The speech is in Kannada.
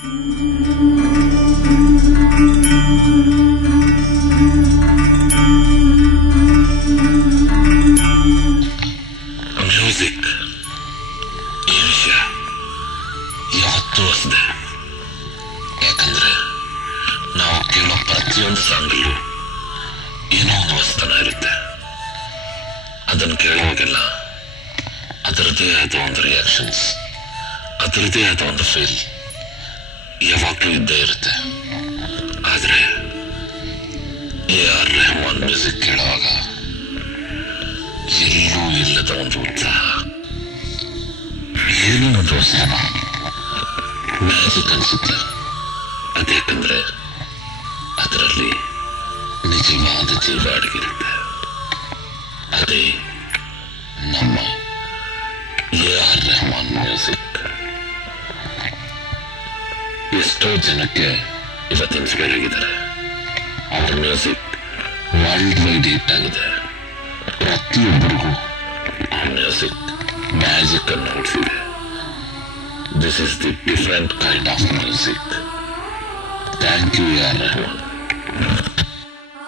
ಮ್ಯೂಸಿಕ್ ಈ ವಿಷಯ ಯಾವತ್ತೂ ಹೊಸದೆ. ಯಾಕಂದ್ರೆ ನಾವು ಕೇಳೋ ಪ್ರತಿಯೊಂದು ಸಾಂಗಲ್ಲೂ ಏನೋ ಒಂದು ಹೊಸತನ ಇರುತ್ತೆ. ಅದನ್ನು ಕೇಳುವಾಗೆಲ್ಲ ಅದರದೇ ಆದ ಒಂದು ರಿಯಾಕ್ಷನ್ಸ್, ಅದರದೇ ಆದ ಒಂದು ಫೀಲ್ ಯಾವಾಗಲೂ ಇದ್ದೇ ಇರುತ್ತೆ. ಆದರೆ AR ರೆಹಮಾನ್ ಮ್ಯೂಸಿಕ್ ಕೇಳುವಾಗ ಎಲ್ಲೂ ಇಲ್ಲದ ಒಂದು ಉತ್ಸಾಹ, ಏನೋ ಒಂದು ಹೊಸತನ, ಮ್ಯಾಜಿಕ್ ಅನ್ಸುತ್ತೆ. ಅದ್ಯಾಕಂದ್ರೆ ಅದರಲ್ಲಿ ನಿಜವಾದ ಜೀವ ಅಡಗಿರುತ್ತೆ. ಅದೇ ನಮ್ಮ AR ರೆಹಮಾನ್ ಮ್ಯೂಸಿಕ್. ಎಷ್ಟೋ ಜನಕ್ಕೆ ಇವತ್ತು ಇನ್ಸ್ಪೈರ್ ಆಗಿದ್ದಾರೆ. ಅವರ ಮ್ಯೂಸಿಕ್ ವರ್ಲ್ಡ್ ವೈಡ್ ಹಿಟ್ ಆಗಿದೆ. ಪ್ರತಿಯೊಬ್ಬರಿಗೂ ಆ ಮ್ಯೂಸಿಕ್ ಮ್ಯಾಜಿಕ್ ಅನ್ನು ಹುಟ್ಟಿಸಿದೆ. This is the different kind of music. Thank you AR Rahman.